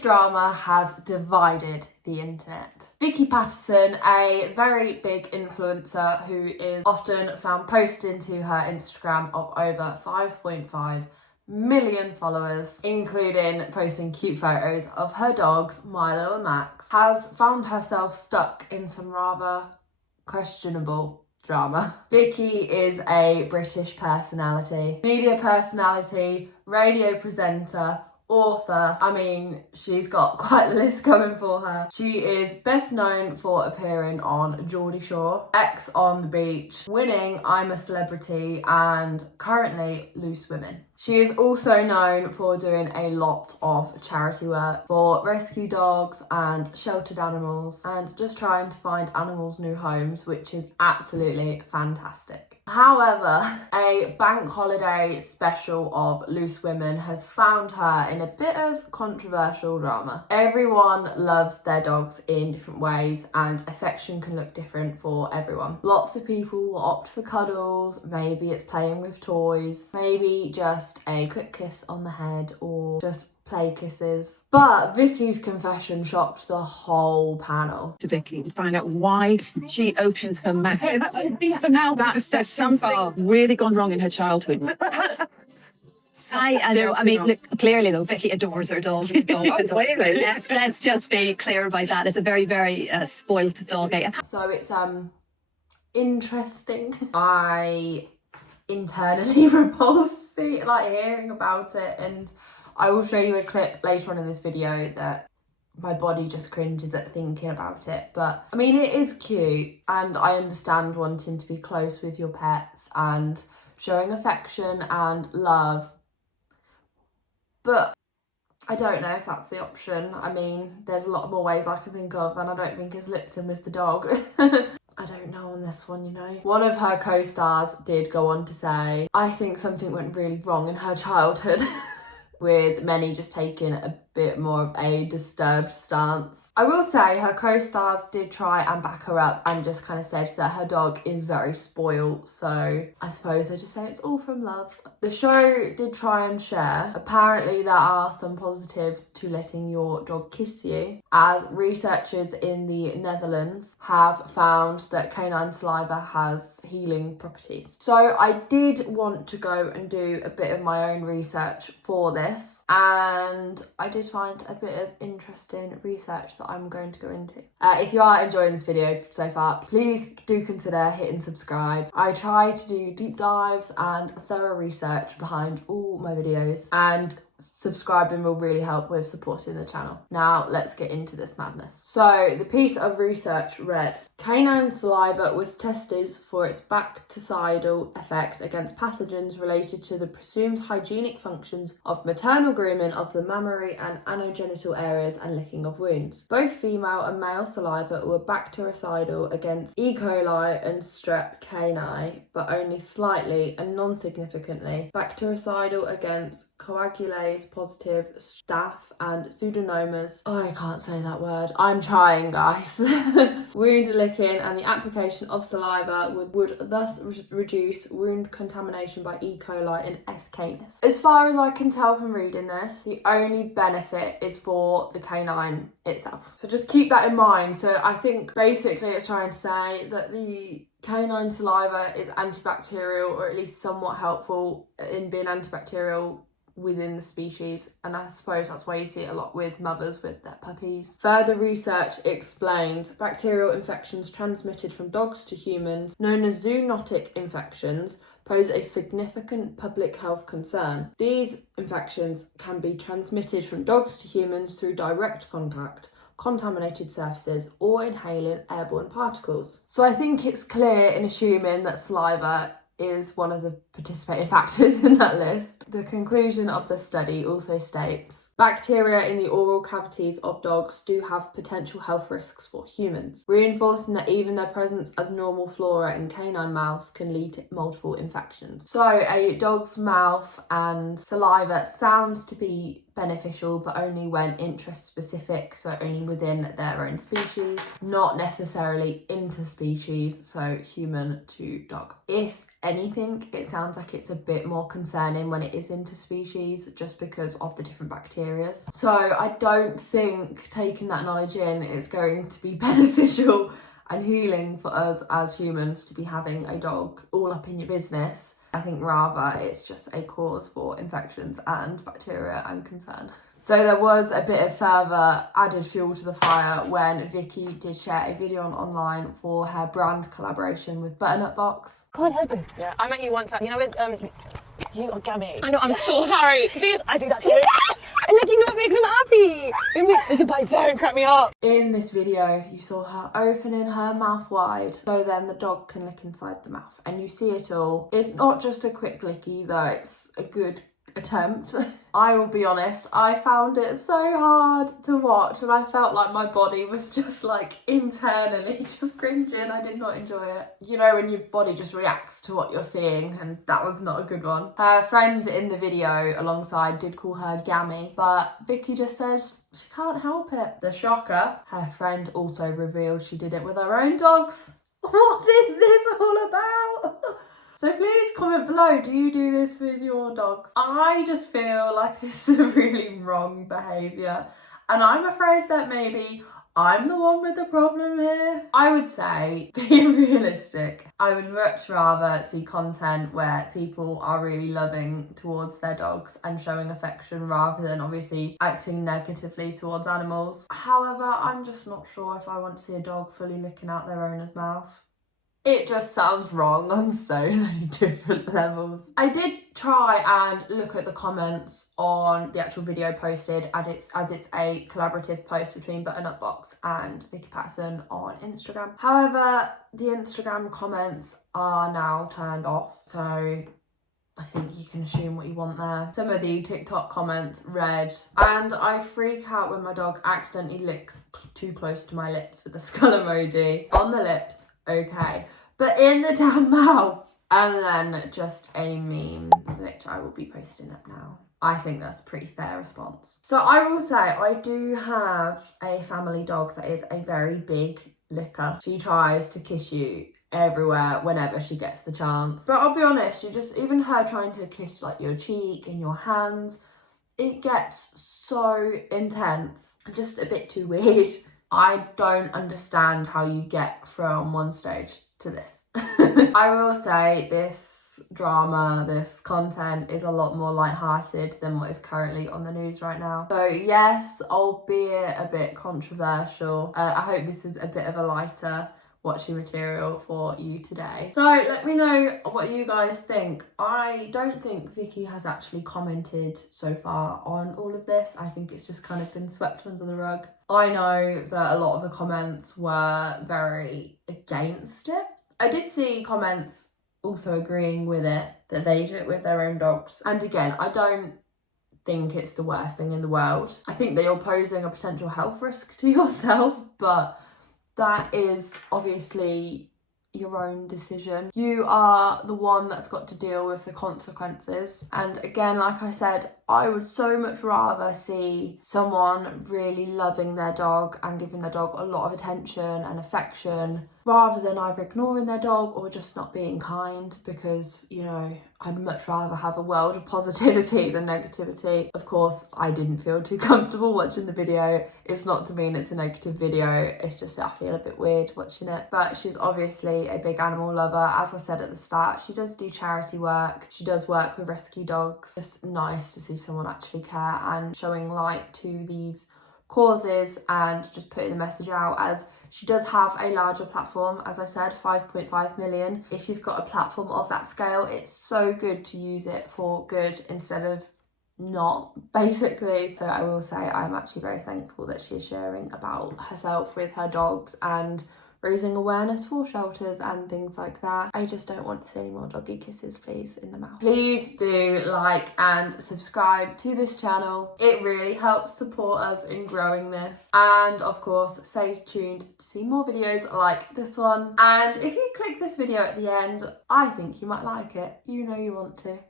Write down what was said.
This drama has divided the internet. Vicky Pattison, a very big influencer who is often found posting to her Instagram of over 5.5 million followers, including posting cute photos of her dogs, Milo and Max, has found herself stuck in some rather questionable drama. Vicky is a British personality, media personality, radio presenter, author. I mean, she's got quite the list going for her. She is best known for appearing on Geordie Shore, X on the Beach, winning I'm a Celebrity, and currently Loose Women. She is also known for doing a lot of charity work for rescue dogs and sheltered animals and just trying to find animals new homes, which is absolutely fantastic. However, a bank holiday special of Loose Women has found her in a bit of controversial drama. Everyone loves their dogs in different ways and affection can look different for everyone. Lots of people will opt for cuddles, maybe it's playing with toys, maybe just a quick kiss on the head or just play kisses. But Vicky's confession shocked the whole panel. To Vicky to find out why she opens her mouth. Now that's something really gone wrong in her childhood. I know. I mean, look, clearly though, Vicky adores her dog. Let's just be clear about that. It's a very, very spoilt dog. So it's interesting. I internally repulsed hearing about it, and I will show you a clip later on in this video that my body just cringes at thinking about it. But I mean, it is cute and I understand wanting to be close with your pets and showing affection and love, but I don't know if that's the option. I mean, there's a lot more ways I can think of, and I don't think it's Lipton with the dog. I don't know on this one, you know. One of her co-stars did go on to say, I think something went really wrong in her childhood, with many just taking a bit more of a disturbed stance. I will say her co-stars did try and back her up and just kind of said that her dog is very spoiled, so I suppose they just say it's all from love. The show did try and share. Apparently there are some positives to letting your dog kiss you, as researchers in the Netherlands have found that canine saliva has healing properties. So I did want to go and do a bit of my own research for this, and I did find a bit of interesting research that I'm going to go into. If you are enjoying this video so far, please do consider hitting subscribe. I try to do deep dives and thorough research behind all my videos, and subscribing will really help with supporting the channel. Now let's get into this madness. So the piece of research read, canine saliva was tested for its bactericidal effects against pathogens related to the presumed hygienic functions of maternal grooming of the mammary and anogenital areas and licking of wounds. Both female and male saliva were bactericidal against E. coli and strep cani, but only slightly and non-significantly bactericidal against coagulase positive staph and pseudomonas. Oh, I can't say that word. I'm trying, guys. Wound licking and the application of saliva would thus reduce wound contamination by E. coli and S. canis. As far as I can tell from reading this, the only benefit is for the canine itself. So just keep that in mind. So I think basically it's trying to say that the canine saliva is antibacterial, or at least somewhat helpful in being antibacterial within the species, and I suppose that's why you see it a lot with mothers with their puppies. Further research explained bacterial infections transmitted from dogs to humans, known as zoonotic infections, pose a significant public health concern. These infections can be transmitted from dogs to humans through direct contact, contaminated surfaces, or inhaling airborne particles. So I think it's clear in assuming that saliva is one of the participating factors in that list. The conclusion of the study also states, bacteria in the oral cavities of dogs do have potential health risks for humans, reinforcing that even their presence as normal flora in canine mouths can lead to multiple infections. So a dog's mouth and saliva sounds to be beneficial, but only when interest specific, so only within their own species, not necessarily interspecies, so human to dog. If anything, it sounds like it's a bit more concerning when it is interspecies, just because of the different bacteria. So I don't think taking that knowledge in is going to be beneficial and healing for us as humans to be having a dog all up in your business. I think rather it's just a cause for infections and bacteria and concern. So there was a bit of further added fuel to the fire when Vicky did share a video online for her brand collaboration with Butternut Box. Can't help it. Yeah, I met you one time. You know, with you or Gammy. I know. I'm so sorry. Please, I do that too. And like, you know, it makes him happy. It bites down, crack me up. In this video, you saw her opening her mouth wide so then the dog can lick inside the mouth, and you see it all. It's not just a quick lick either, it's a good attempt. I will be honest, I found it so hard to watch and I felt like my body was just like internally just cringing. I did not enjoy it. You know, when your body just reacts to what you're seeing, and that was not a good one. Her friend in the video alongside did call her Gammy, but Vicky just says she can't help it. The shocker, her friend also revealed she did it with her own dogs. What is this all about? So please comment below, do you do this with your dogs? I just feel like this is a really wrong behaviour, and I'm afraid that maybe I'm the one with the problem here. I would say, being realistic, I would much rather see content where people are really loving towards their dogs and showing affection rather than obviously acting negatively towards animals. However, I'm just not sure if I want to see a dog fully licking out their owner's mouth. It just sounds wrong on so many different levels. I did try and look at the comments on the actual video posted, as it's a collaborative post between Butternut Box and Vicky Pattison on Instagram. However, the Instagram comments are now turned off, so I think you can assume what you want there. Some of the TikTok comments read, "And I freak out when my dog accidentally licks too close to my lips," with the skull emoji. On the lips, okay, but in the damn mouth. And then just a meme, which I will be posting up now. I think that's a pretty fair response. So I will say, I do have a family dog that is a very big licker. She tries to kiss you everywhere whenever she gets the chance. But I'll be honest, even her trying to kiss like your cheek and your hands, it gets so intense, just a bit too weird. I don't understand how you get from one stage to this. I will say this drama, this content is a lot more lighthearted than what is currently on the news right now. So yes, albeit a bit controversial, I hope this is a bit of a lighter watching material for you today. So let me know what you guys think. I don't think Vicky has actually commented so far on all of this. I think it's just kind of been swept under the rug. I know that a lot of the comments were very against it. I did see comments also agreeing with it, that they do it with their own dogs. And again, I don't think it's the worst thing in the world. I think that you're posing a potential health risk to yourself, but that is obviously your own decision. You are the one that's got to deal with the consequences. And again, like I said, I would so much rather see someone really loving their dog and giving their dog a lot of attention and affection rather than either ignoring their dog or just not being kind, because, you know, I'd much rather have a world of positivity than negativity. Of course, I didn't feel too comfortable watching the video. It's not to mean it's a negative video, it's just I feel a bit weird watching it. But she's obviously a big animal lover. As I said at the start, she does do charity work. She does work with rescue dogs. Just nice to see someone actually care and showing light to these causes and just putting the message out, as she does have a larger platform, as I said, 5.5 million. If you've got a platform of that scale, it's so good to use it for good instead of not, basically. So I will say I'm actually very thankful that she is sharing about herself with her dogs and raising awareness for shelters and things like that. I just don't want to see any more doggy kisses, please, in the mouth. Please do like and subscribe to this channel. It really helps support us in growing this. And of course, stay tuned to see more videos like this one. And if you click this video at the end, I think you might like it. You know you want to.